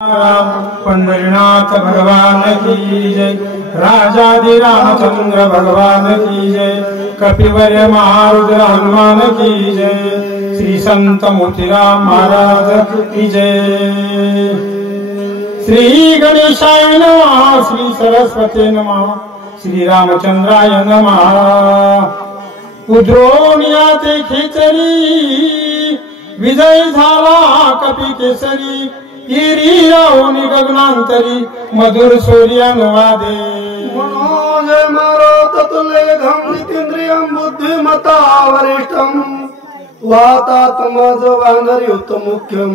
पंढरीनाथ भगवान की जय। राजाधि रामचंद्र भगवान की जय। कपिवर्य महारुद्र हनुमान की जय। श्री संत मोतीराम महाराज की जय। श्री गणेशाय नमः। श्री सरस्वती नमः। श्री रामचंद्राय नमः। उद्रोणिया ते खिचरी विजय झाला कपी केसरी। गिरी राहुनी गगनांतरी मधुर सूर्यानुवादे। मनोजय मारुततुल्यवेगं जितेन्द्रियं बुद्धिमता वरिष्ठं वातात्मज वानरयुतमुख्यं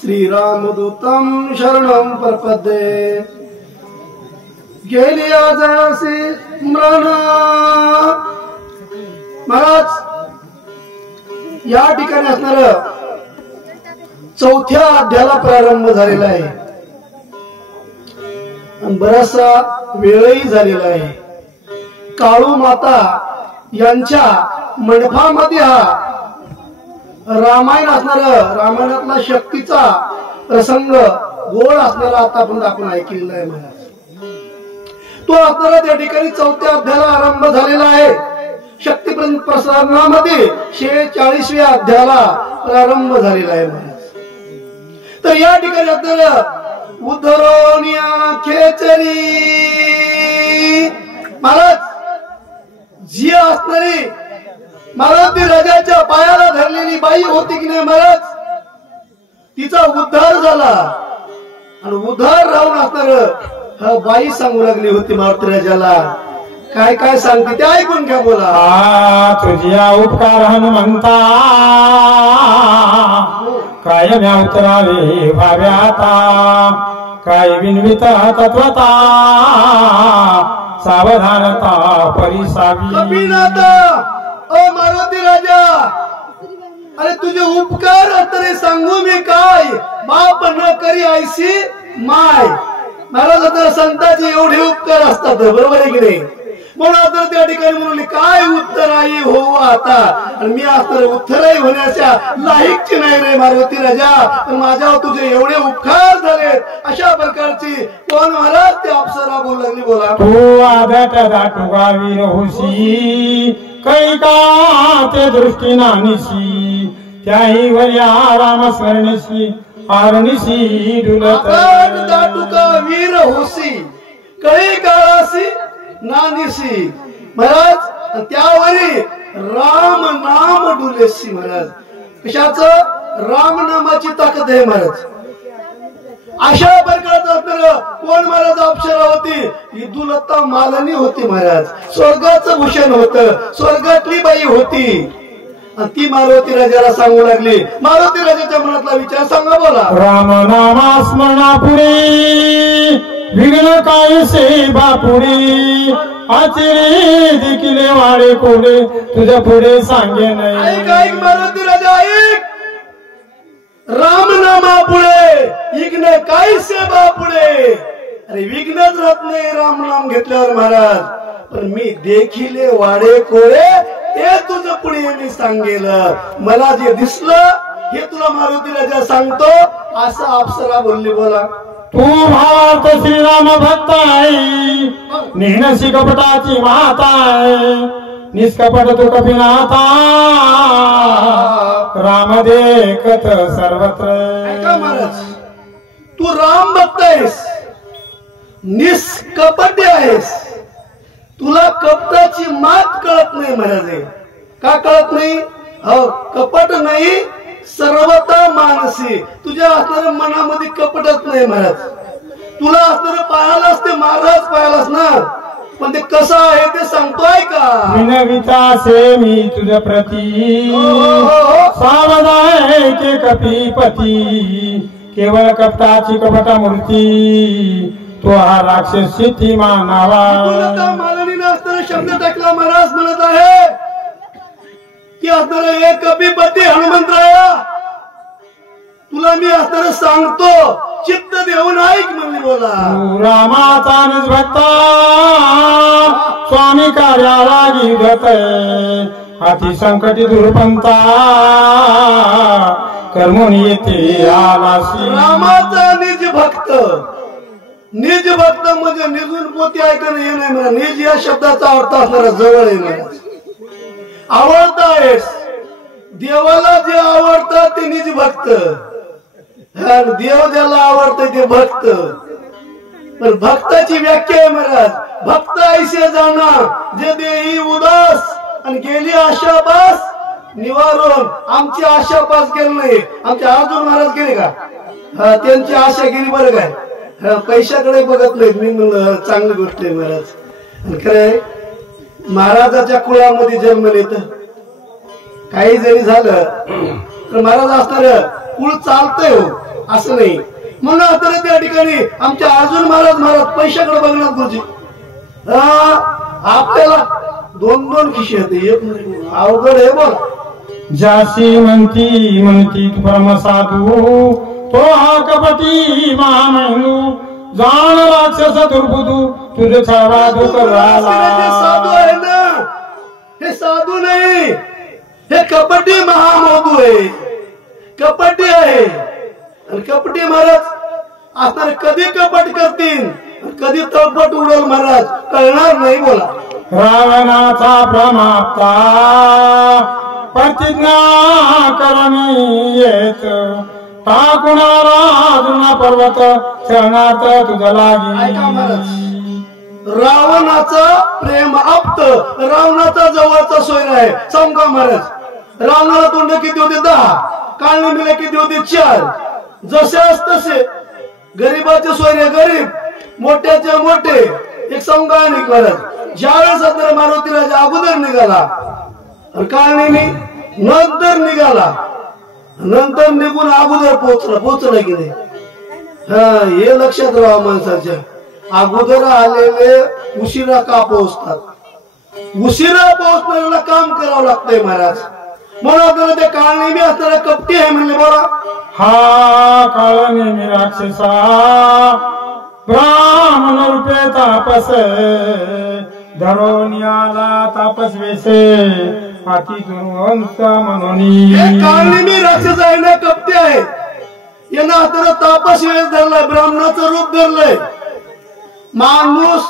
श्रीरामदूतं शरणं प्रपद्ये। गेली आजसी स्मरण महाराज या ठिकाणी असणार चौथ्या अध्यायाला प्रारंभ झालेला आहे आणि बराचसा वेळही झालेला आहे। काळू माता यांच्या मंडपामध्ये हा रामायण असणार, रामायणातला शक्तीचा प्रसंग गोड असणारा आतापर्यंत आपण ऐकलेला आहे महाराज। तो असणारा त्या ठिकाणी चौथ्या अध्यायाला आरंभ झालेला आहे। शक्ती प्रसारणामध्ये 46व्या अध्यायाला प्रारंभ झालेला आहे महाराज। तर या ठिकाणी आपल्याला उद्धरोनिया खेचरी महाराज जी असणारी महाराज राजाच्या पायाला धरलेली बाई होती की नाही महाराज, तिचा उद्धार झाला आणि उद्धार राहून असणार बाई सांगू लागली होती मारुती राजाला। काय काय सांगते ते ऐकून घ्या बोला। तुझ्या उपकार हनुमंता काय उतरावे भाव्याता। काय विनवित तत्वता सावधानता परिसावी। कपिनाथा ओ मारुती राजा, अरे तुझे उपकार तरी सांगू मी काय। बाप न करी आयसी माय। महाराज तर संतांचे एवढे उपकार असतात, बरोबर आहे की नाही। म्हणून तर त्या ठिकाणी म्हणले काय उत्तराई हो आता, आणि मी असणार उत्तराई होण्याच्या लायकची नाही रे मारुती राजा। पण माझ्यावर तुझे एवढे उपकार झाले अशा प्रकारची कोण महाराज ते अप्सरा बोलू लागली बोला। तू आदट दाटुगा वीर होशी काही का ते दृष्टी नानिशी। त्याही वर्या राम स्मरणशी आरणीशी डुलत। आदट दाटुगा वीर होशी काही काळाशी नानिशी महाराज। त्यावरी राम नाम डुलेशी महाराज। कशाच राम नामाची ताकद आहे महाराज। अशा प्रकारचं असणार कोण महाराज अप्सरा होती, ही दुलता मालनी होती महाराज। स्वर्गाचं भूषण होतं, स्वर्गातली बाई होती आणि ती मारुती राजाला सांगू लागली। मारुती राजाच्या मनातला विचार सांगा बोला। राम नामा स्मरणा पुढे विघ्न काय से बापुढे। आचिरे दिकिले वाडे कोडे तुझ्या पुढे सांगे नाही। ऐक ऐक मारुती राजा ऐक। राम नामा पुढे विघ्न काय से बापुढे। अरे विघ्नच राहत नाही राम नाम घेतल्यावर महाराज। पण मी देखिले वाडे कोडे ते तुझं पुढे मी सांगेल। मला जे दिसलं हे तुला मारुती राजा सांगतो असं अप्सरा बोलली बोला। तू भारत श्रीराम भक्त आहे, निहनसी कपटाची माता आहे। निष्कपट तू कपिनाथा राम देखत सर्वत्र। ऐका महाराज, तू राम भक्त आहेस, निष्कपट आहेस, तुला कपटाची मात कळत नाही महाराज। का कळत नाही? हो कपट नाही सर्वता मानसी। तुझ्या असणाऱ्या मनामध्ये कपटच नाही महाराज। तुला असणारं पायालाच ते महाराज पायालाच ना, पण ते कसं आहे ते सांगतोय का। विनविता से मी तुझ प्रती सावधाय के कपीपती। केवळ कपटाची कपटा मूर्ती तो हा राक्षसी ती मानावा। मालनीने असणारा शब्द टाकला महाराज म्हणत आहे की असणारा एक कपीपती हनुमंतराया तुला मी असणारं सांगतो, चित्त देऊन ऐक म्हणली बोला। रामाचा भक्ता स्वामी कार्याला गिरत अति संकटी दुर्पंता। कर्मून येते आलासी. रामाचा निज भक्त म्हणजे निजून पोती ऐकणं हे नाही म्हणा. निज या शब्दाचा अर्थ असणारा जवळ आहे म्हणा. आवडता आहेस देवाला जे आवडतं ते निज भक्त. देव ज्याला आवडतं ते भक्त. पण भक्ताची व्याख्या आहे महाराज. भक्त ऐसे जाना जे देही उदास आणि गेली आशापास निवारून. आमची आशापास गेली नाही. आमचे अर्जुन महाराज गेले का? त्यांची आशा गेली बरं काय. पैशाकडे बघत नाहीत. मी म्हणलं चांगली गोष्ट आहे महाराज. खरंय महाराजाच्या कुळामध्ये जन्मले तर काही जरी झालं तर महाराज असणार कुळ चालतंय हो असं नाही. म्हणून आता त्या ठिकाणी आमच्या अर्जुन महाराज पैशाकडे बघणार गुरुजी. आपल्याला 2-2 खिशे होते. एक अवघड आहे बोला. जासी म्हणती परम साधू तो हा कपटी महामेंदू जाण राक्षस दुर्बुदू तुझे छावा साधू आहे ना. हे साधू नाही हे कपटी महामोदू आहे. कपटी आहे. आणि कपटी महाराज असणार कधी कपट करतील कधी तळपट उडल महाराज कळणार नाही बोला. रावणाचा प्रमाप्ता प्रतिज्ञा करणी येत टाकुणारा जुना पर्वत शरणार्थ तुझा लागी. रावणाचा प्रेम आप्त रावणाचा जवळचा सोयर आहे. समका महाराज रावणाला तोंड किती होते 10 काळणी मिले किती होते 4. जसे तसे गरीबाचे सोयरे गरीब मोठ्याचे मोठे. एक समका महाराज ज्यावेळेस आता मारुती राजा अगोदर निघाला काळणी नंतर निघाला. नंतर निघून अगोदर पोहोचला की नाही. हे लक्षात राहा माणसाच्या. अगोदर आलेले उशिरा का पोहोचतात. उशिरा पोहोचणाऱ्याला काम करावं लागतंय महाराज. म्हणून ते काळनेमी असणारा कपटी आहे म्हणले बोला. हा काळनेमी राक्षसा ब्राह्मण रूपे तापस धरून आला तापस वेसे हाती दुर्वंत म्हणून. काळनेमी राक्षस आहे ना कपटी आहे. यांना आता तापस वेश धरलाय. ब्राह्मणाचं रूप धरलंय. माणूस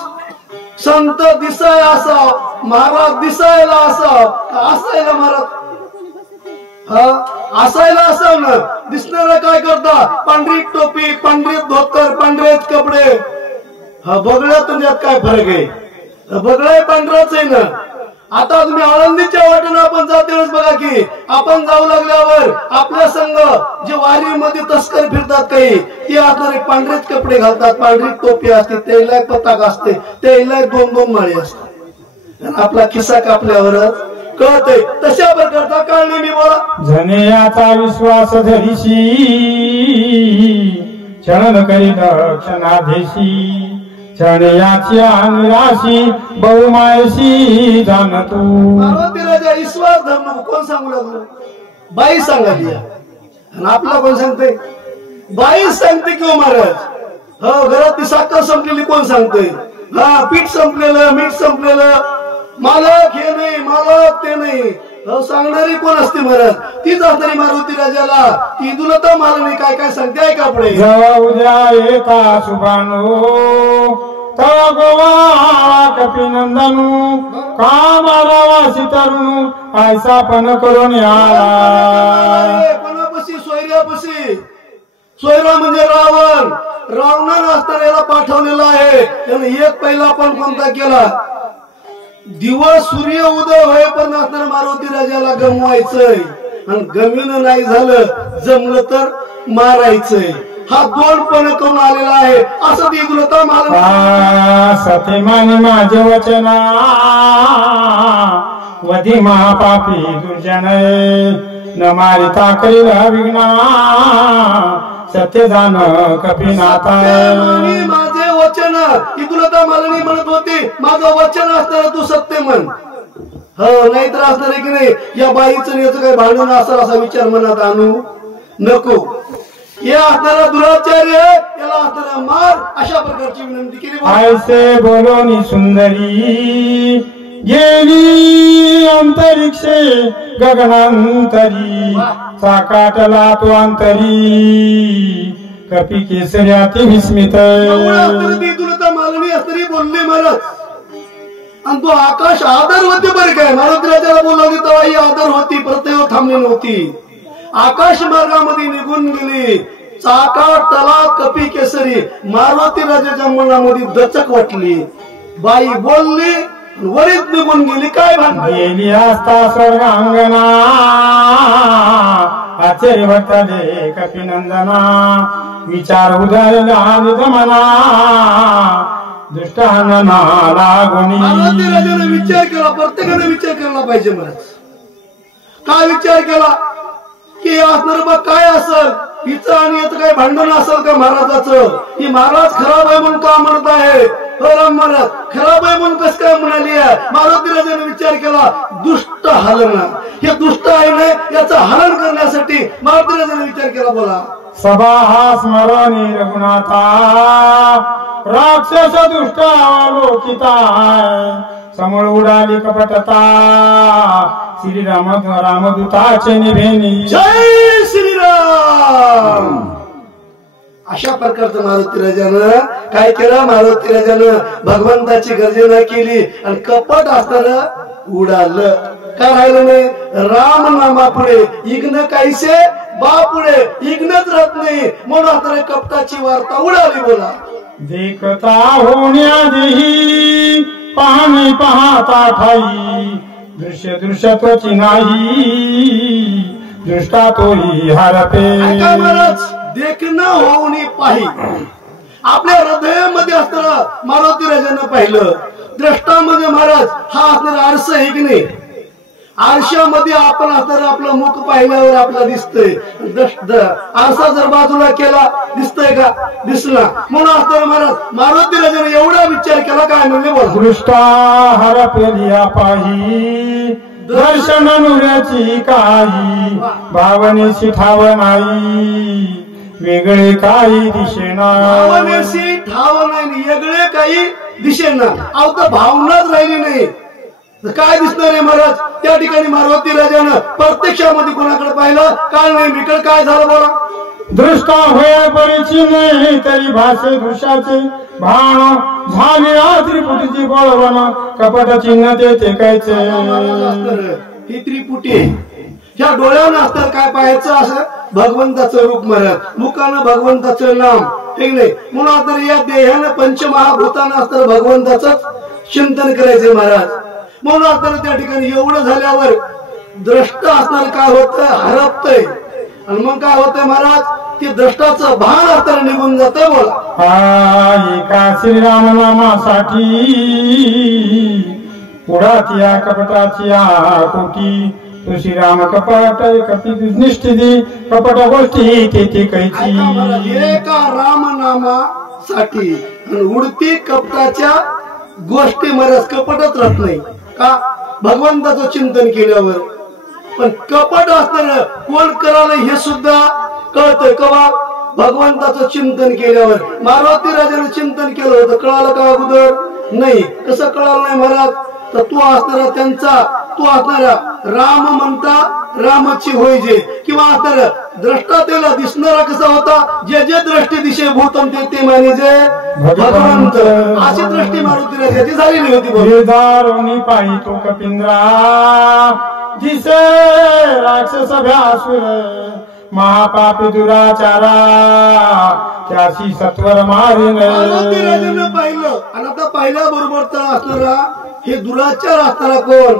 संत दिसाय असा महाराज दिसायला असा असायला महाराज असायला असं ना. दिसणारा काय करता पांढरी टोपी पांढरी धोतर पांढरेच कपडे. बगड्यात त्यात काय फरक आहे. बगडा पांढराच आहे ना. आता तुम्ही आळंदीच्या वाटेनं आपण जातेच बघा की आपण जाऊ लागल्यावर आपल्या संघ जे वारीमध्ये तस्कर फिरतात काही ते असणारे पांढरेच कपडे घालतात. पांढरी टोपी असते त्याला पताक असते त्याला 2-2 माळी असते. आपला खिस्सा कापल्यावर कळतंय. तशा प्रकारचा काळने मी बोला. झनेयाचा विश्वास धरीशी क्षण करी क्षणाधेशी क्षणयाची निराशी बहुमायशी जाण तू. पार्वती राजा विश्वास धरणं कोण सांगू लागलं. बाई सांगायची. आणि आपला कोण सांगतोय. बाई सांगते किंवा महाराज. घरात ती साखर संपलेली कोण सांगतोय. पीठ संपलेलं मीठ संपलेलं मालक हे नाही मालक ते नाही सांगणारी कोण असते महाराज. तीच असणारी मारुती राजाला ती दुलता मालनी काय काय सांगते ऐका पुढे. उद्या येता शुभानो तवा गोवा कपिनंदनू कामाला वासी तरुणू ऐसा पण करून आला. कोणापाशी सोयऱ्यापाशी. सोयरा म्हणजे रावण. रावणानं असणाऱ्याला पाठवलेला आहे. त्याने एक पहिला पण कोणता केला. दिवस सूर्य उदय होईपर्यंत असणारा मारुती राजाला गमवायचंय. आणि गमीन नाही झालं जमलं तर मारायचंय. हा 2 पण करून आलेला आहे असं ती गुलता मला. सत्यमानी माझे वचना वधी महापापी दुर्जन न मारिता करील विघ्ना सत्य जाण कपिनाथा. माझे वचन ही तुला मालनी म्हणत होती. माझं वचन असणार तू सत्य म्हण. नाहीतर असणार आहे की नाही या बाईचं याचं काही भांडण असेल असा विचार मनात आणू नको. या असणारा दुराचार्य याला असणारा मार अशा प्रकारची विनंती केली. ऐसे बोलोनी सुंदरी गेली अंतरिक्षे गगनांतरी चाकाटला तो अंतरी कपी केसऱ्याती विस्मित तुला मालनी असतरी बोलले महाराज आणि तो आकाश आदर होते बरे काय मारुती राजाला बोलावली तेव्हा ही आदर होती प्रत्येक थांबली नव्हती आकाश मार्गामध्ये निघून गेली चाका तला कपी केसरी मारुती राजाच्या मनामध्ये दचक वाटली बाई बोलली वरीच निघून गेली काय गेली असता स्वर्गांगना आश्चर्य वाटले कपिनंदना विचार उदारला निगमना दुष्टांना लागुनी मारुती राजाने विचार केला प्रत्येकाने विचार केला पाहिजे महाराज काय विचार केला की असणार बघ काय असेल हिचं आणि याचं काय भांडण असेल का महाराजाचं ही महाराज खराब आहे म्हणून का म्हणत आहे हो राम महाराज खराब आहे म्हणून कस काय म्हणाली आहे मारुती राजाने विचार केला दुष्ट हलन हे दुष्ट आहे ना याचं हरण करण्यासाठी मारुती राजाने विचार केला बोला सभा हा स्मरणी रघुनाथा राक्षस दुष्ट अवलोकिता समोर उडाली कपटता श्रीराम रामदूताचे निभेनी जय श्रीराम अशा प्रकारचं मारुती राजानं काय केलं मारुती राजानं भगवंताची गर्जना केली आणि कपट असताना उडालं काय राहिलं नाही राम नामा पुढे इग्न काहीसे बा पुढे इग्नच राहत नाही म्हणून आता कपटाची वार्ता उडाली बोला देखता होण्याआधी पाहणी पाहता ठाई दृश्य दृश्यत्वची नाही दृष्टा तोही हरपे महाराज देखणं होऊनी पाही आपल्या हृदयामध्ये असताना मारुती राजानं पाहिलं द्रष्टा म्हणजे महाराज हा असणारा आरसा आहे की नाही आरशामध्ये आपण असताना आपलं मुख पाहिल्यावर आपला दिसतंय आरसा जर बाजूला केला दिसतंय का दिसला म्हणून असताना महाराज मारुती राजाने एवढा विचार केला काय म्हणले बोला दृष्टा हरपेलिया पाही दर्शन नुऱ्याची काही भावनेशी ठाव नाही वेगळे काही दिसेना भावनेशी ठाव नाही वेगळे काही दिसेना अहो तर भावनाच राहिली नाही काय दिसणार आहे महाराज त्या ठिकाणी मारुती राजानं प्रत्यक्षामध्ये कोणाकडे पाहिलं काय नाही इकडे काय झालं बोला दृष्टा होया परिची नाही तरी भाषे दृश्याचे भान झाले त्रिपुटीची बळवण कपट चिन्ह देते कायचे ही त्रिपुटी ह्या डोळ्यानं असतात काय पाहायचं असं भगवंताचं रूप महाराज मुखानं भगवंताचं नाम ठीक नाही म्हणून तर या देहानं पंचमहाभूतानं असतं भगवंताचं चिंतन करायचं महाराज म्हणून असताना त्या ठिकाणी एवढं झाल्यावर द्रष्ट असणार काय होतं हरपतय आणि मग काय होतंय महाराज ते द्रष्टाचं भान असताना निघून जातंय बोला एका श्रीराम नामासाठी पुढात या कपटाची कोटी तो श्रीराम कपट कपी निष्ठिती कपट गोष्टी ते कैची एका राम नामासाठी उडती कपटाच्या गोष्टी महाराज कपटच राहत नाही का भगवंताचं चिंतन केल्यावर पण कपट असताना कोण करायला हे सुद्धा कळतंय कवा भगवंताचं चिंतन केल्यावर मारुती राजाने चिंतन केलं होतं कळालं का अगोदर नाही कसं कळालं नाही महाराज तर तू असणारा त्यांचा तू असणारा राम म्हणता रामाची होय जे किंवा असणारा द्रष्टा त्याला दिसणारा कसा होता जे जे दृष्टी दिशे भूतम ते माने जे भगवंत अशी दृष्टी मारुती राजाची झालेली होती पायी तो कपिंद्रा जिसे राक्षस भ्यासुर महापापी दुराचारा त्याशी सत्वर मारिन मारुती राजाने पाहिलं आणि आता पाहिल्याबरोबर तर असणारा हे दुराचार असणारा कोण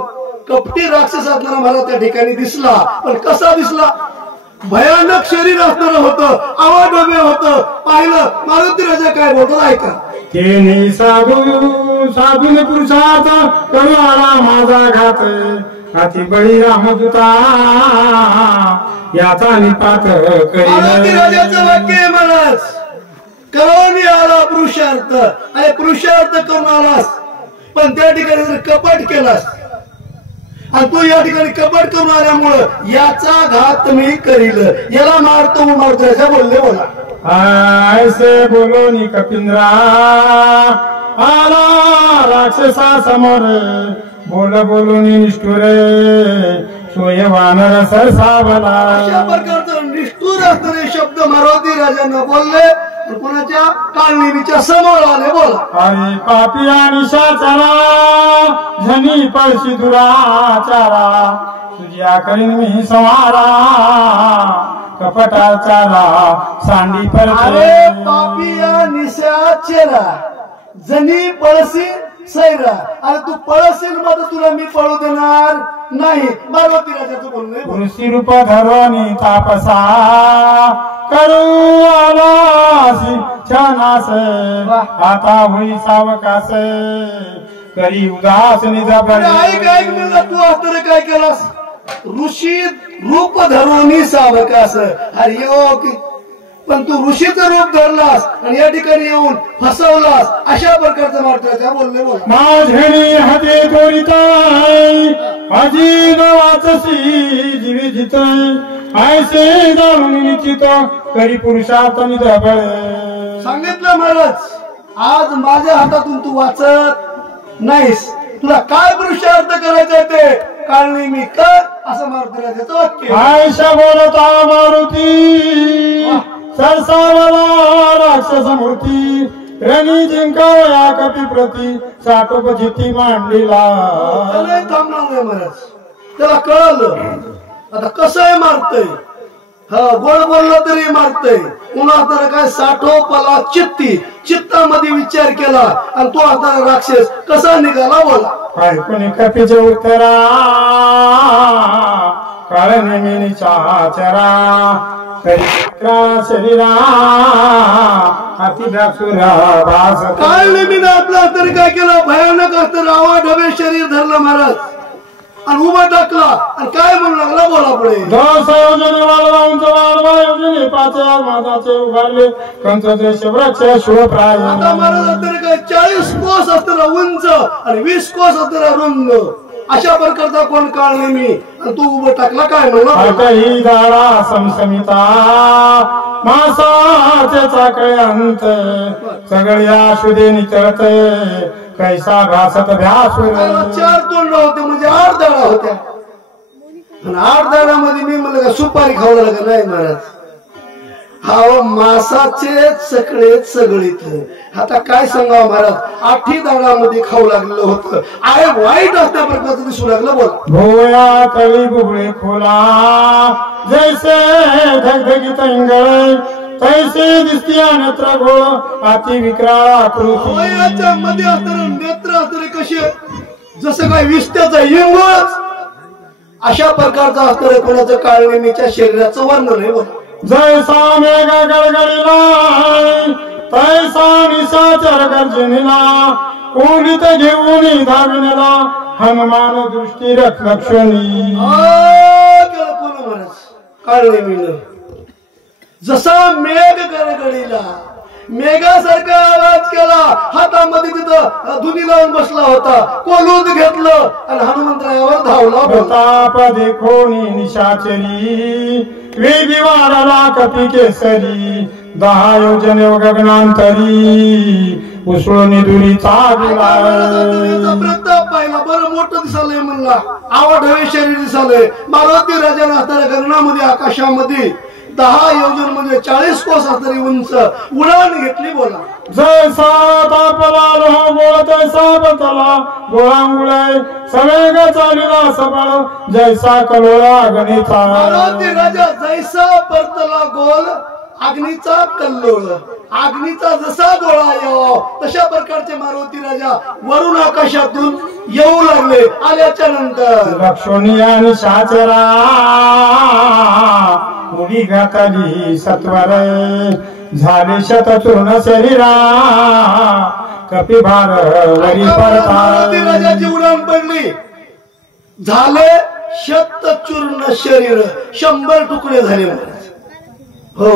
कपटी राक्षस असणारा मला त्या ठिकाणी दिसला पण कसा दिसला भयानक शरीर असणारं होतं आवाडोबे होतं पाहिलं मारुती राजा काय बोलतो ऐका तेने साधून पुरुषाचा करुणाला माझा घात हाती बळी रामदूता याचा निपात मारुती राजाचं वाक्य आहे महाराज करून आला पुरुषार्थ आणि पुरुषार्थ करून आलास पण त्या ठिकाणी जर कपट केलास आणि तू या ठिकाणी कपट करून आल्यामुळं याचा घात मी करील याला मारतो राजा बोलले बोला ऐसे बोलो नि कपिंद्रा आला राक्षसा समोर बोलून निष्ठुर सोय वानर सरसावला. अशा प्रकारचं निष्ठुर असणारे शब्द मारुती राजांना बोलले आणि कोणाच्या काळनिमीच्या समोर आले. बोला. अरे पापिया निशाचरा झनी पळशी दुराचारा तुझ्या करीन मी संहारा कपटाचारा सांडी अरे परते. पापिया निशाचरा जनी पळसी सैरा. अरे तू पळशील मग तुला मी पळू देणार नाही. मारुती राजाचं बोलणं. ऋषी रूप धरोनी तापसा करू आलासी छानास आता होई सावकास करी उदास निजाबर. ऐक ऐक म्हणलं तू आता काय केलास. ऋषी रूप धरोनी सावकास. अरे यो पण तू ऋषीचं रूप धरलास आणि या ठिकाणी येऊन फसवलास. अशा प्रकारचं मारुती बोलले. बोला. माझेणी हाते तोडिताय अजी वाचसी जीवी जिताय ऐसे जाणून निश्चित करी पुरुषार्थ निजाबळ. सांगितलं महाराज आज माझ्या हातातून तू वाचत नाहीस. तुला काय पुरुषार्थ करायचं ते काळनी मी कर असं मारुती राजाचं वाक्य. आयशा बोलता मारुती सरसावला राक्षस मूर्ती रणी जिंकावया कपी प्रती साठोपजिती मांडलीला. थांबणार नाही महाराज. त्याला कळलं आता कसं आहे मारतय. हा गोड बोललं तरी मारतय. पुन्हा तर काय साठोपला चित्तामध्ये विचार केला आणि तो आता राक्षस कसा निघाला. बोला. काय कोणी कपीचे उत्तरा काळ नेमिनीचा चरा शरीरा अतिदासुरा भास. काळ नेमीनं आपला तरी काय केलं भयानक असतं रावा ढबे शरीर धरलं महाराज आणि उभा टाकला आणि काय म्हणू लागला. बोला पुढे. 10 योजने वाढवा उंच वाढवा योजने 5 माताचे उभारले कंचद्रेश वृक्ष शिवप्राय. आता महाराज तरी काय 40 कोस असतं उंच आणि 20 कोस असतं रुंद. अशा प्रकारचा कोण काळ नेमी आणि तू उभं टाकला. काय म्हणला. ही दारा समसमिता मासाचे चाकळे अंत सगळ्या शुदे निचळत कैसा घासत भ्यासुर. 4 तोंड होते म्हणजे 8 दाडा होत्या आणि 8 दाडामध्ये मी म्हणलं का सुपारी खावला लागा. नाही महाराज हा मासाचे सगळीत. आता काय सांगा महाराज 8 दाडामध्ये खाऊ लागलेलं होतं. आहे वाईट असल्या प्रकारचं दिसू लागलं. बोल. भोया तळी बुबळे खोला जैसे धगधगीत इंगळे तैसे दिसती नेत्र गोळ अति विक्राळ आकृती. वयाच्या मध्ये असताना नेत्र असताना कसे जसं काय विस्त्याचा इंगळच अशा प्रकारचा असताना कोणाचं काळनेमीच्या शरीराचं वर्णन आहे. बोला. जैसा मेघा गडगडीला तैसा निशाचर गर्जनीला कोणीत घेऊन धाविनेला हनुमान दृष्टी रक्षणी. केलं कोण महाराज काळनेमीनं जसा मेघ गडगडीला मेघासारखा आवाज केला. हातामध्ये तिथं धुनी लावून बसला होता. कोलूद घेतलं आणि हनुमंतरायावर धावला. प्रताप देखोनी निशाचरी वेगी वारला कपी केसरी 10 योजने गगनांतरी उसळून दुरीचा दिला. प्रताप पाहिला. बरं मोठं दिसालय म्हणला. आवडवे शरीर दिसालय. मारुती राजाने हाताला गगनामध्ये आकाशामध्ये 10 योजन म्हणजे 40 कोस तरी उंच उडान घेतली. बोला. जैसा तापला लोह गोळ तैसा बतला गोळांगुळे सवेग चालिला सबळ जैसा कलोळा अग्नीचा. मारुती राजा जैसा परतला गोल अग्नीचा कल्लोळ. अग्नीचा जसा गोळा यावा तशा प्रकारचे मारुती राजा वरून आकाशातून येऊ लागले. आल्याच्या नंतर लक्ष्मणी आणि शाचरा उडी घातली सत्वर झाले शतचूर्ण शरीरा कपिभार वरी पडता. मारुती राजाची उडान पडली. झाले शतचूर्ण शरीर 100 तुकडे झाले. हो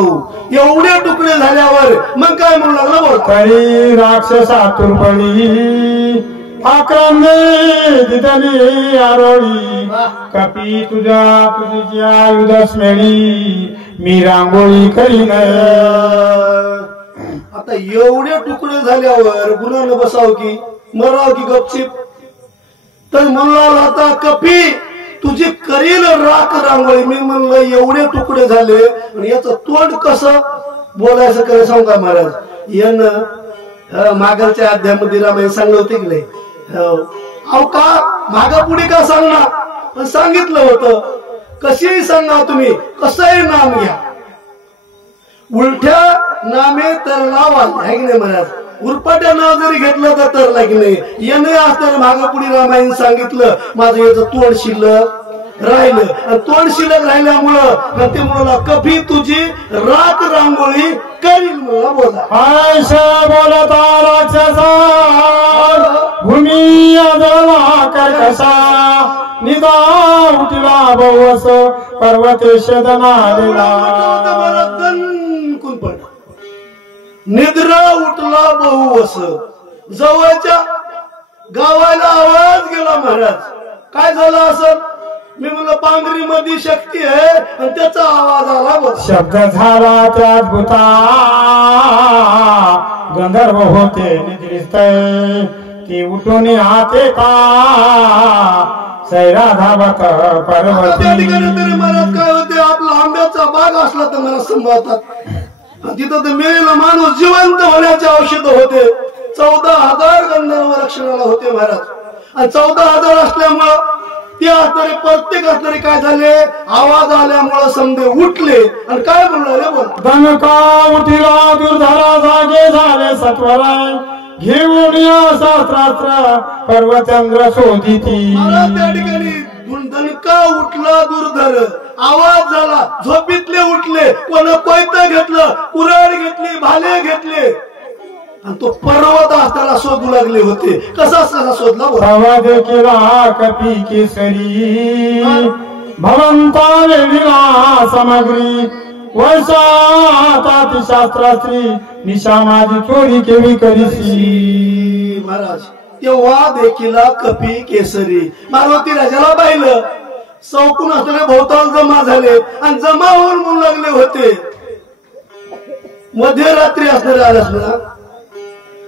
एवढे तुकडे झाल्यावर मग काय म्हणू लागला. बोल. तरी राक्षसा तुरबळी आक्रमणे दिदली आरोळी कपी तुझी आयुध स्मेळी मी रांगोळी करीन. आता एवढे तुकडे झाल्यावर गुन्हा बसाव की मराव की गपचिप. तर म्हणला आता कपी तुझी करील राख रांगोळी. मी म्हणलं एवढे तुकडे झाले आणि याचं तोंड कसं बोलायचं करे सांगू का महाराज. यानं मागच्या अध्यायामध्ये रामायण सांगलं होते की नाही. अहो का मागा पुढे का सांगणार, पण सांगितलं होतं कशीही सांगा तुम्ही, कसंही नाम घ्या. उलट्या नामे तर लावा आहे की नाही महाराज. उरपाट्या नाव जरी घेतलं तर तरला की नाही. याने असताना मागा पुढे रामायण सांगितलं माझं याचं तोंड शिल्लक राहिलं. आणि तोंड शिल्लक राहिल्यामुळं ते मुलाला कभी तुझी राख रांगोळी करील मला बोला. बोलता राक्षसा भूमी आदळला कर्कशा निदा उठला बहुवस पर्वतेश दनालेला. दणकून पडला निद्रा उठला बहुवस. जवळच्या गावाला आवाज गेला महाराज. काय झालं असं. मी म्हणलं पांढरी मध्ये शक्ती आहे आणि त्याचा आवाज आला बघ. शब्द झाला त्यात भूता गंधर्व होते निद्रिस्तय ती उठून हाते का सैरा धावत पर्वती. त्या ठिकाणी तरी महाराज काय होते आपला आंब्याचा बाग असला तर मला संभाळतात. तिथं तर मेलेला माणूस जिवंत होण्याचे औषध होते. 14,000 गंधर्व रक्षणाला होते महाराज. आणि 14,000 असल्यामुळं ते असणारे प्रत्येक असणारे काय झाले आवाज आल्यामुळं समजे उठले आणि काय म्हणलं बोल. दणका उठिला दुर्धरा जागे झाले सत्वराय घेऊन शास्त्रास्त्र पर्वचंद्र शोधिती. त्या ठिकाणी दणका उठला दुर्धर आवाज झाला. झोपीतले उठले, कोण कोयता घेतलं, कुऱ्हाड घेतली, भाले घेतले आणि तो पर्वत असताना शोधू लागले होते. कसा शोधला आवाज केला कपी केसरी भवंता वेळीला सामग्री वर्षात शास्त्रास्त्री निशा माझी चोरी केवी करीसी. महाराज तेव्हा देखील कपी केसरी मारुती राजाला पाहिलं. चौकून असलेले भोवताल जमा झाले आणि जमा होऊन म्हणू लागले होते मध्यरात्री असणारे आले असणार.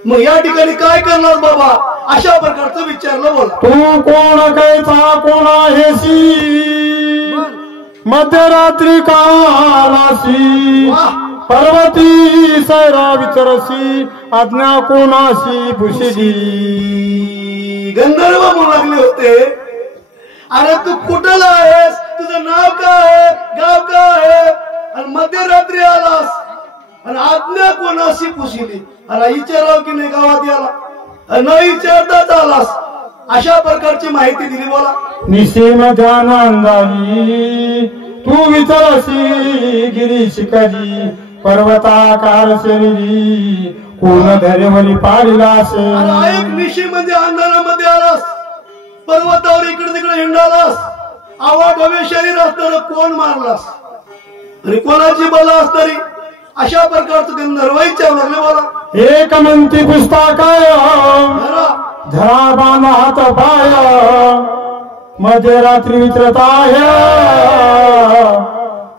मग या ठिकाणी काय करणार बाबा अशा प्रकारचं विचारलं बोला. तू कोण कैचा कोण आहेसी मध्यरात्री कालासी पर्वती सैरा विचरसी आज्ञा कोणाशी पुशिली. गंधर्व म्हणू लागले होते अरे तू कुठला आहेस, तुझं नाव काय आहे, गाव काय आहे आणि मध्यरात्री आलास आणि आज्ञा कोणाशी पुशिली. अरे विचाराव की नाही गावात याला न विचारताच आलास. अशा प्रकारची माहिती दिली बोला. निसीम ध्यानांदावी तू विचारसी गिरी शिखरी पर्वताकार शरीरी कोण धरेवरी पाडीला असे. एक निशी म्हणजे अंधारामध्ये आलास, पर्वतावर इकडे तिकडे हिंडालास, आवाज हवे शरीर असणार कोण मारलास आणि कोणाची बल असणारी अशा प्रकारचं गंधर्व विचारू लागले बोला. एक म्हणती पुस्तकाय धरा बांधा हात पाय मध्यरात्री विचरताय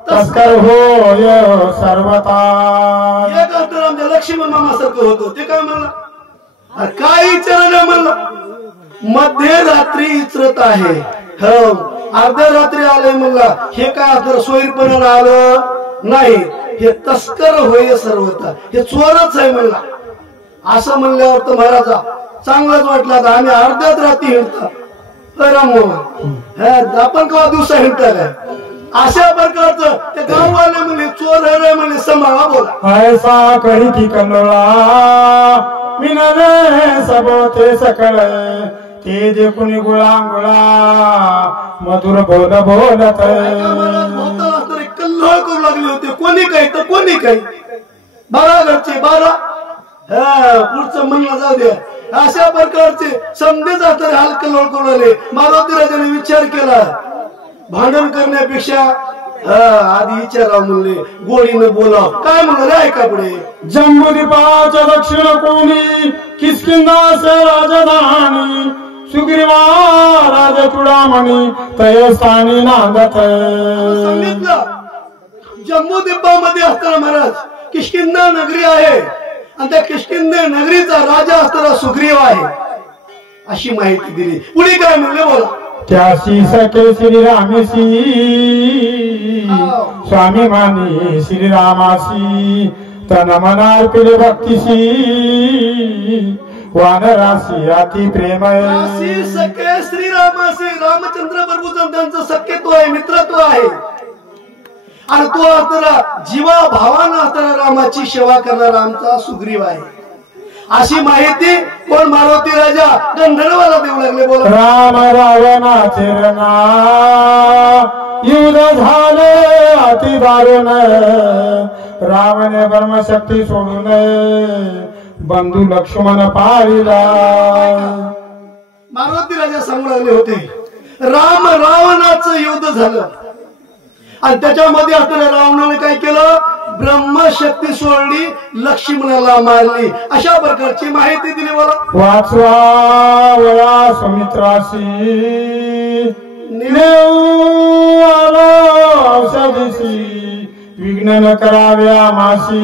तस्कर होय सर्वता. एक असणार आमच्या लक्ष्मण मामासारखं होतं. ते काय म्हणलं काय विचारलं म्हणलं मध्यरात्री इचरत आहे. हो अर्ध्या रात्री आलंय म्हणला. हे काय असणार सोयीपणाला आलं नाही. हे तस्कर होय सर्वता, हे चोरच आहे म्हणला. असं म्हणल्यावर तर महाराजा चांगलंच वाटलं. आम्ही अर्ध्यात रात्री हिंडतात आपण केव्हा दिवसा हिंडता काय. अशा प्रकारचं ते गाववाले म्हणजे चोर आहे म्हणजे सांभाळा बोला. ऐसा करी ती कन्नोळा मिनले सबोते सकळ ते जे कुणी गुळांगुळा मधुर बोल बोलत. कल्लोळ करू लागले होते. कोणी काही तर कोणी काही 12 घरचे 12 पुढचं म्हणलं जाऊ द्या. अशा प्रकारचे समजेच असणारे हाल कल्लोळ करू लागले. मारुती राजाने विचार केला भांडण करण्यापेक्षा आधी विचाराव म्हणले गोडीनं बोलाव. काय म्हणलं ऐका पुढे. जम्बूद्वीपाच्या दक्षिण कोणी किष्किंधाचे राजधानी सुग्रीवा राजा चुडामणी तय स्थानी नांदत. सांगितलं जम्बूद्वीपामध्ये असताना महाराज किष्किंधा नगरी आहे आणि त्या किष्किंधा नगरीचा राजा असताना सुग्रीव आहे. अशी माहिती दिली. पुढे काय म्हणले बोला. त्याशी सखे श्रीरामेशी स्वामी मानी श्रीरामासी तन मनार पिले भक्तीशी वानराशी अति प्रेम अशी सखे श्रीरामाशी रामचंद्र प्रभूचं त्यांचं सख्यत्व आहे, मित्रत्व आहे. आणि तो असणारा जीवा भावानं असणारा रामाची सेवा करणारा आमचा सुग्रीव आहे. अशी माहिती कोण मारुती राजा गंधर्वाला देऊ लागले. बोला. राम रावणाचे रणा युद्ध झाले अति दारुण रावणे ब्रह्मशक्ती सोडून बंधू लक्ष्मण पाहिला. मारुती राजा सांगू लागले होते राम रावणाचं युद्ध झालं आणि त्याच्यामध्ये असणाऱ्या रावणाने काय केलं, ब्रह्मशक्ती सोडली, लक्ष्मणाला मारली. अशा प्रकारची माहिती दिली. बोला. वाचवा वया सुमित्राशी नेऊ आलो औषधीशी विघ्न न कराव्या माशी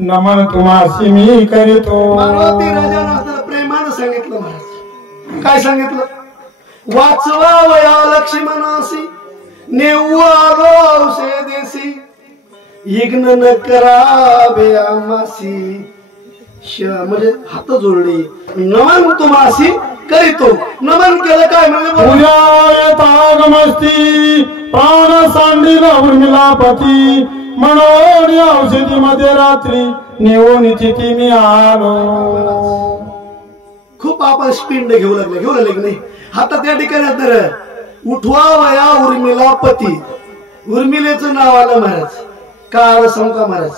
नमन तुम्हाशी मी करीतो. मारुती राजाने प्रेमानं सांगितलं. महाराज काय सांगितलं, वाचवा वया लक्ष्मणाशी नेऊ आलो औषधीशी यज्ञ न करावे आमासी म्हणजे हात जोडले नमन तुम्हासी करीतो. नमन केलं काय म्हणजे तागमस्ती प्राण सांडीला उर्मिला पती म्हणून औषधी मध्ये रात्री नेऊन तिथे मी आलो. खूप आपण स्पिंड घेऊ लागले की नाही. आता त्या ठिकाणी तर उठवा वया उर्मिला पती, उर्मिलेचं नाव आलं महाराज. का आलं सांगू का महाराज.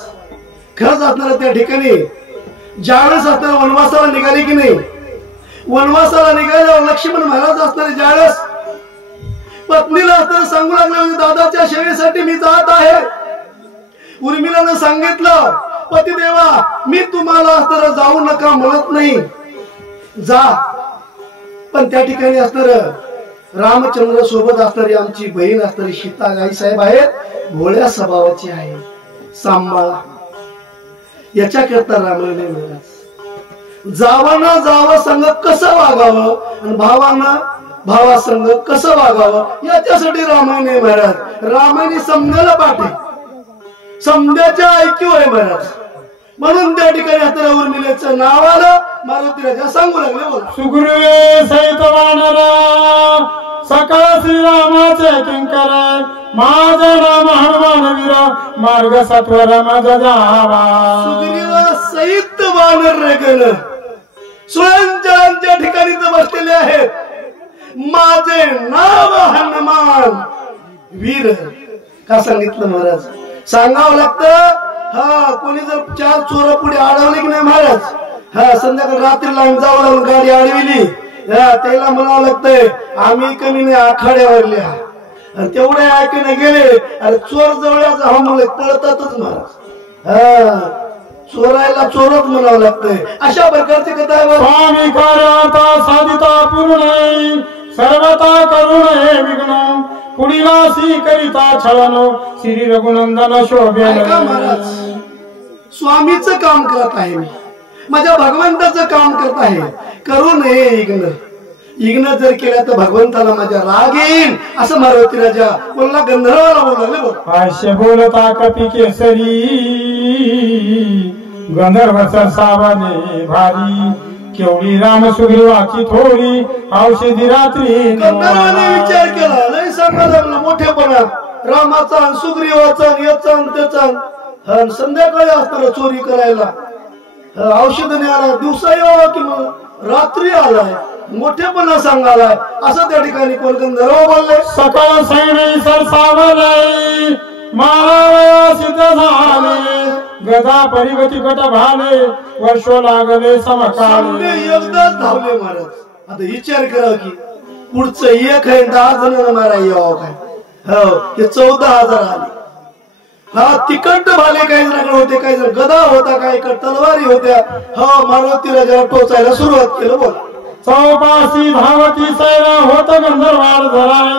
खरंच असणार त्या ठिकाणी ज्यावेळेस असणार वनवासाला निघाले की नाही, वनवासाला निघाल्यावर लक्ष्मण महाराज असणारे ज्यावेळेस पत्नीला असताना सांगू लागले दादाच्या सेवेसाठी मी जात आहे. उर्मिलानं सांगितलं पतिदेवा मी तुम्हाला असताना जाऊ नका म्हणत नाही, जा. पण त्या ठिकाणी असणार रामचंद्र सोबत असणारी आमची बहीण असणारी सीता गाई साहेब आहेत, भोळ्या स्वभावाची आहे, सांभाळा. याच्याकरता रामाने महाराज जावाना जावं संग कसं वागावं आणि भावाना भावा संग कसं वागावं याच्यासाठी रामाने महाराज रामाने समजायला पाठे समजायच्या ऐक्यू आहे महाराज. म्हणून त्या ठिकाणी आता उर्मिलेचं नाव आलं. मारुती राजा सांगू लागले. बोला. सुग्रीवे सहित वानरा सकाळ श्रीरामाचे किंकर माझं नाम हनुमान वीर मार्ग सत्वर माझा जावा. सुग्रीव सहित वानर रेगन स्वयंच्या ठिकाणी बसलेले आहेत. माझे नाव हनुमान वीर. का सांगितलं महाराज, सांगावं लागतं. हा कोणी जर 4 चोर पुढे अडवले की नाही महाराज, हा संध्याकाळी रात्रीला जावं लागून गाडी अडविली त्याला म्हणावं लागतंय आम्ही कमी नाही आखाड्यावरल्या. आणि तेवढे ऐकून गेले अरे चोर जवळच हा म्हणले पळतातच महाराज. हा चोरायला चोरच म्हणावं लागतंय. अशा प्रकारचे कथा आहे. स्वामी कार्याता साधिता पूर्ण सर्वता करुण हे विघ्न पुढीलासी करिता छळनो श्री रघुनंदन शोभे. महाराज स्वामीचं काम करत आहे मी, माझ्या भगवंताचं काम करत आहे. करू नये इग्न. इग्न जर केलं तर भगवंताला माझ्या राग येईल असं मारुती राजा बोलला. गंधर्वाला बोलले. आश्य बोलता कपी केसरी गंधर्व सावाने भारी केवढी राम सुग्रीवाची थोडी औषधी रात्री. गंधर्वाने विचार केला लय सांगा लागला मोठेपणा रामाचा सुग्रीवाचा याचा त्याचा. संध्याकाळी असताना चोरी करायला औषध न्यायला दिवसा यावा कि रात्री आलाय मोठेपणा सांगालाय असं त्या ठिकाणी कोण गंधर्व बोलले. सकाळ सैनी सरसावलाय मारावया सिद्ध झाले गदा परिगती कट भाले वर्ष लागले समकाळ. एकदाच धावले महाराज. आता विचार करा की पुढचं 1 आहे 10 जणांना मारायला यावं काय. हो ते 14,000 आले. हा तिकट भाले काही जण होते, काही जण गदा होता, काही तलवारी होत्या. हो मारुती राजाला टोचायला सुरुवात केलं. बोल. चौपासी धावती सैरा होत गंधर्वार धराय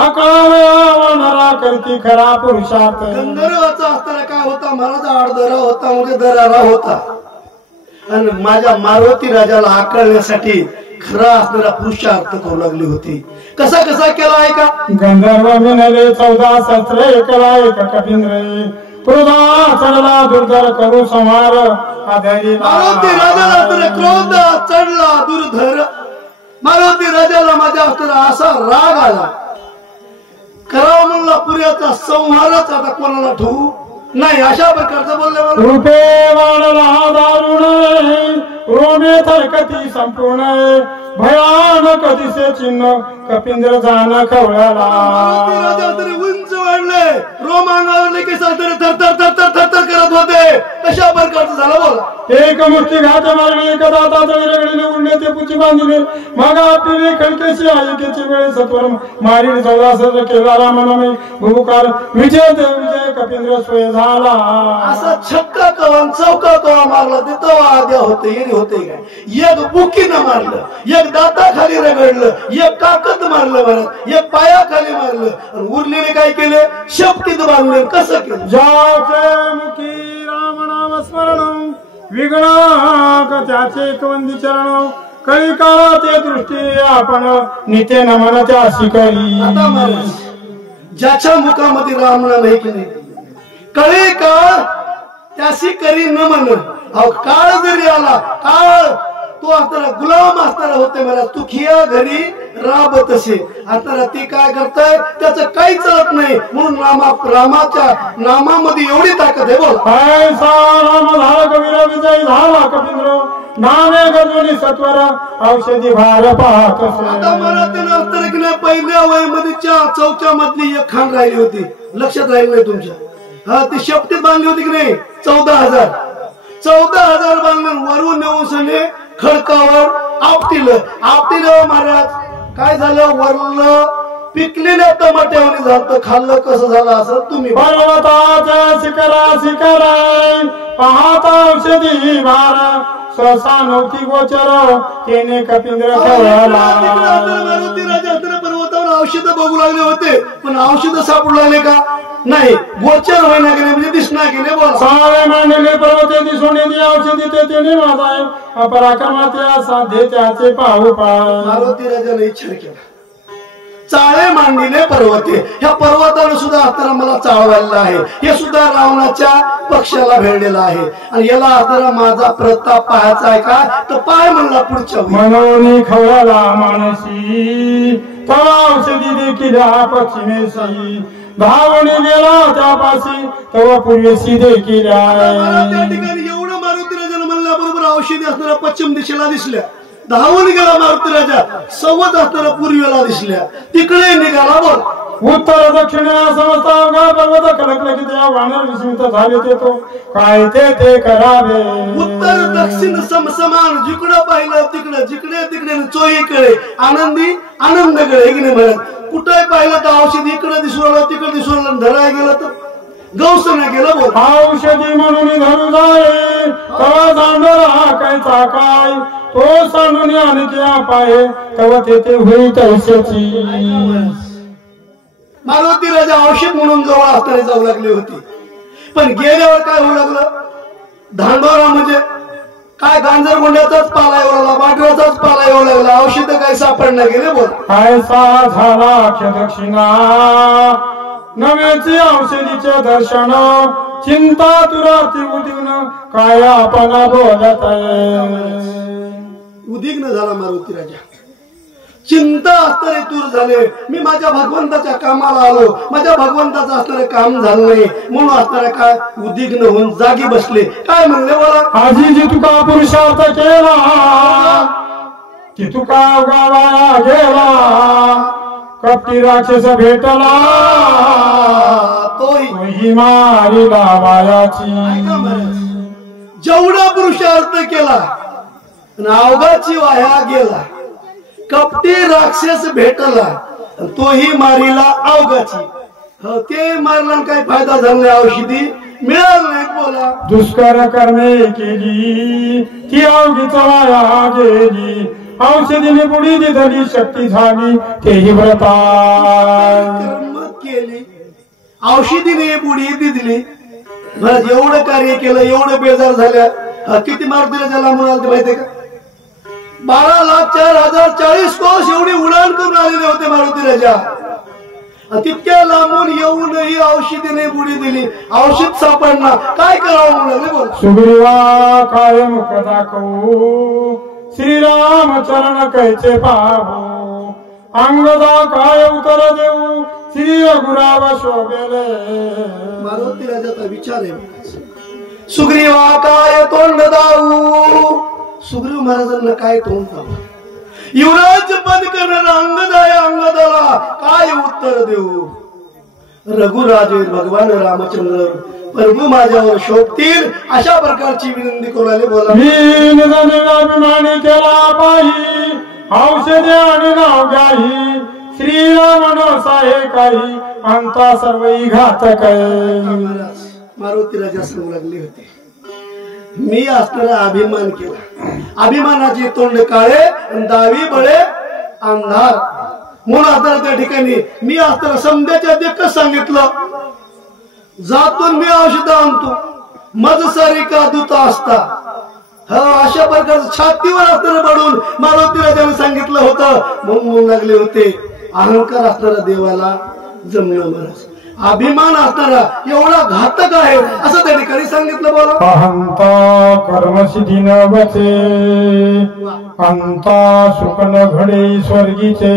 आकावनरा करती खरा पुरुषार्थ. गंधर्वाचा असताना काय होता महाराज आडदरा होता म्हणजे दरारा होता. आणि माझ्या मारुती राजाला आकळण्यासाठी खरा असणारा पुरुषार्थ करू लागली होती. कसा कसा केला आहे का? गंधर्व विनले 14 शस्त्रे एकला एक कपिंद्र क्रोधा चढला दुर्धर करू संहार आधारी. मारुती राजाला तर क्रोध चढला दुर्धर. मारुती राजाला माझ्या तर असा राग आला. करावा म्हणला पुऱ्याचा संहारच आता कोणाला ठेवू नाही अशा प्रकारचं बोलल्यावर रूपे वाढला दारुण रोमे थरकती संपूर्ण भयानक दिसे चिन्ह कपिंद्र जाण खवळाला. मारुती राजा तरी उंच वाढले रोमांगावरले की तरी थरथर थरथर थरथर करत होते. कशा प्रकारचं झालं बोला. एक मुष्टी घात मारली एक दाताचा विरगडीने उडले ते पुची बांधिले मग आपली खडकेशी आयकेची वेळ सत्वर मारील 14 शस्त्र केला रामनामे भूकार विजय देव विजय कपिंद्र सोय झाला. असा छक्का कवा चौका कवा मारला ते तवा आद्या होते येरी होते काय. एक बुकीनं मारलं एक दाता खाली रगडलं एक काकत मारलं भारत एक पाया खाली मारलं आणि उरलेले काय केले शक्तीत बांधले. कसं केलं? ज्याचे मुखी राम नाम स्मरण विघ्न त्याचे कवंदी चरण कळी काळाचे दृष्टी आपण नित्य नमन त्याशी करी. आता महाराज ज्याच्या मुखामध्ये रामनाम आहे की नाही कळी काळ त्याशी करी नमन. अहो काळ जरी आला काळ तो असताना गुलाम असताना होते महाराज. तू खिया घरी राबत असे असताना ते काय करताय त्याचं काही चालत नाही म्हणून रामाच्या नामामध्ये एवढी ताकद आहे. बोल ऐसा राम झाला कवीर विजय झाला कपिंद्र नामे गजवली सत्वर औषधी भार पाहत. आता मला त्यानं असताना की नाही पहिल्या वयामध्ये चौच्या मधली एक खान राहिली होती. लक्षात राहिलं नाही तुमच्या? हा ती शपथीत बांधली होती की नाही 14,000 बांधून वरून नेऊन सने खडकावर आपटिलं महाराज. काय झालं वरलं पिकलेल्या टमाट्यावर झालं खाल्लं कसं झालं असं तुम्ही पर्वताच्या शिखराय पाहता औषधी भार सहसा नव्हती गोचर त्याने कपिंद्र खवळाला. मारुती राजा पर्वतावर औषध बघू लागले होते पण औषध सापडू लागले का नाही. गोचर होईना गेले म्हणजे दिसना गेले. बोल सारे मांडले पर्वते दिसून येते औषधी त्याने माझा पराक्रमाच्या साधे त्याचे पाहू पाय. मारुती राजाने इच्छा केला चाळे मांडले पर्वते. ह्या पर्वतानं सुद्धा आता मला चाळवायला आहे. हे सुद्धा रावणाच्या पक्षाला भेटलेलं आहे आणि याला आता माझा प्रताप पाहायचा आहे का तर पाय म्हणला पुढच्या मनोनी खवळाला मानसी तळा औषधी देखील पश्चिमेशी धावणी गेला त्यापाशी तेव्हा पूर्वेशी देखील. त्या ठिकाणी एवढं मारुती राजानं म्हणल्याबरोबर औषधी असणाऱ्या पश्चिम दिशेला दिसल्या. धावून गेला मारुती राजा सवत असणाऱ्या पूर्वेला दिसल्या तिकडे निघाला. बोल उत्तर दक्षिण समजता पर्वत खडकलं की त्या वानर विस्मित झाले ते तो काय ते करावे. उत्तर दक्षिण समसमान जिकडं पाहिलं तिकडं जिकडे तिकडे चोहीकडे आनंदी आनंदकडे म्हणत. कुठे पाहिलं तर औषधी इकडे दिसू आलं तिकडे दिसू आलं धरायला गेलं तर गौसना गेलं. बोल औषधी म्हणून धरू जाय तवा जांभळा काय चाकाय तो सांडून आणखी पाय तेव्हा तेथे होई तैसेची. मारुती राजा औषध म्हणून जवळ असताना जाऊ लागली होती पण गेल्यावर काय होऊ लागलं धांडोरा म्हणजे काय गांजरगोंड्याचाच पाला येऊ लागला बाटव्याचाच पाला येऊ लागला. औषध काही सापडणार गेले. बोल ऐसा झाला अख्य दक्षिणा नव्याचे औषधीचे दर्शन चिंता तुराती उदिग्न काय आपण बोलत उदिग्न झाला मारुती राजा. चिंता असणारे दूर झाले. मी माझ्या भगवंताच्या कामाला आलो माझ्या भगवंताचं असणारे काम झालं नाही म्हणून असणारे काय उदिग्न होऊन जागी बसले. काय म्हणले बोला आजी जी तुका पुरुषार्थ केला की तुका गावाला गेला कपटी राक्षस भेटला तोही मारिला वायाची. जेवढा पुरुषार्थ केला अवघाची वाया गेला कपटी राक्षस भेटला तोही मारिला अवघाची. ते मारला काही फायदा झाला नाही औषधी मिळाल नाही. बोला दुष्कर कर्मे केली ती अवघीच वाया गेली औषधीने बुडी दिली शक्ती झाली तेही व्रता. कर्म केली औषधीने बुडी दिली एवढं कार्य केलं एवढं बेजार झाल्या किती मारुतीला ज्याला म्हणून आले माहितीये का? 12,04,040 कोस एवढी उडान करून आलेले होते मारुती राजा. तितक्या लांबून येऊनही औषधीने बुडी दिली, औषध सापडणार, काय करावं म्हणून बोल. सुग्रीवा काय मुख दाखवू, श्रीराम चरण कैचे पाहू, अंगदा काय उत्तर देऊ, श्री रघुराव शोभेले. मारुती राजाचा विचार आहे, सुग्रीवा काय तोंड दाऊ. सुग्रीव महाराजांना काय तोंड दाऊ, युवराज बंद करणारा अंगदाय अंगदाला काय उत्तर देऊ. रघुराजे भगवान रामचंद्र प्रभू माझ्यावर शोभतील अशा प्रकारची विनंती करू लागले. बोला. मी निजाभिमानी केला पाही, औषधे आणि नाव घ्याही, श्रीराम नसाहे काही, अंता सर्व घातक. मारुती राजा सांगू लागले होते, मी असणारा अभिमान केला, अभिमानाचे तोंड काळे दावी बळे अंधार. म्हणून आता त्या ठिकाणी मी असताना समध्याच्या देखच सांगितलं, जातून मी औषध आणतो, मज सारी का दूता असता. अशा प्रकारचं छातीवर असताना पडून मारुती राजाने सांगितलं होतं. म्हणून लागले होते, अहंकार असणारा देवाला जमलं महाराज, अभिमान असणारा एवढा घातक आहे असं त्या ठिकाणी सांगितलं. बोला. अहंता कर्मसिद्धी न बचे, अंता सुख न घडे स्वर्गीचे,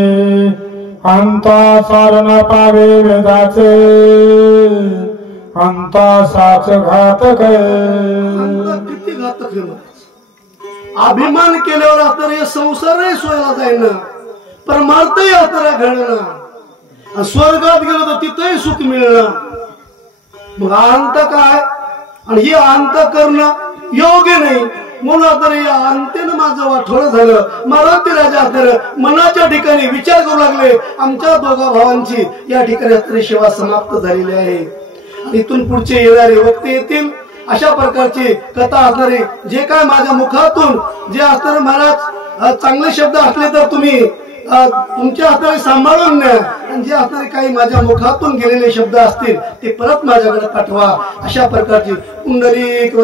अंता सार न पावे वेदाचे, अंता साच घातक. किती घातक आहे महाराज. अभिमान केल्यावर असणारे संसारही सोयला जाईना, परमार्थही असणारा घडणं, स्वर्गात गेलो तर तिथंही सुख मिळणं. मग अंत काय, आणि हे अंत करणं योग्य नाही. म्हणून आता या अंतेनं माझं वाठोळं झालं. मारुती राजा असणारं मनाच्या ठिकाणी विचार करू लागले, आमच्या दोघा भावांची या ठिकाणी असणारी सेवा समाप्त झालेली आहे. आणि इथून पुढचे येणारे वक्ते येतील, अशा प्रकारची कथा असणारे जे काय माझ्या मुखातून जे असणारे महाराज चांगले शब्द असले तर तुम्ही तुमच्या हाताने सांभाळून न्या, आणि जे असणारे काही माझ्या मुखातून गेलेले शब्द असतील ते परत माझ्याकडे पाठवा. अशा प्रकारची पुंडलिक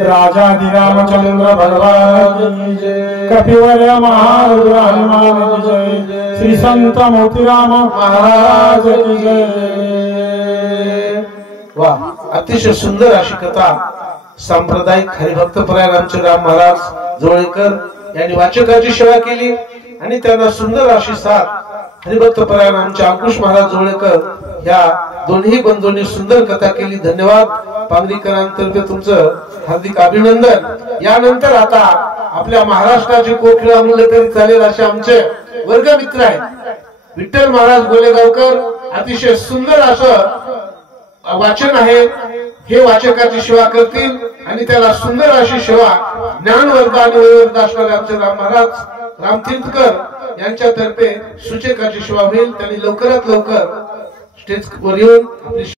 राजाधी रामचंद्र भगवान कपिवर्य महारुद्र हनुमान जय, श्री संत मोतीराम महाराज की जय. वा, अतिशय सुंदर अशी कथा सांप्रदायिक हरिभक्त परायण आमचे राम महाराज जोळेकर यांनी वाचकाची सेवा केली आणि त्यांना सुंदर अशी साथ हरिभक्त परायण आमचे अंकुश महाराज जोळेकर ह्या दोन्ही बंधूंनी सुंदर कथा केली. धन्यवाद. पांगरीकरांतर्फे तुमचं हार्दिक अभिनंदन. यानंतर आता आपल्या महाराष्ट्राचे कोकिळा म्हणले तरी चालेल असे आमचे वर्गमित्र आहेत विठ्ठल महाराज गोलेगावकर. अतिशय सुंदर असं वाचन आहे, हे वाचकाची सेवा करतील आणि त्याला सुंदर अशी सेवा ज्ञानवर्ग आणि वयोवर्ग असणारे आमचे राम महाराज रामतीर्थकर यांच्यातर्फे सूचकाची सेवा होईल. त्यांनी लवकरात लवकर स्टेजवर येऊन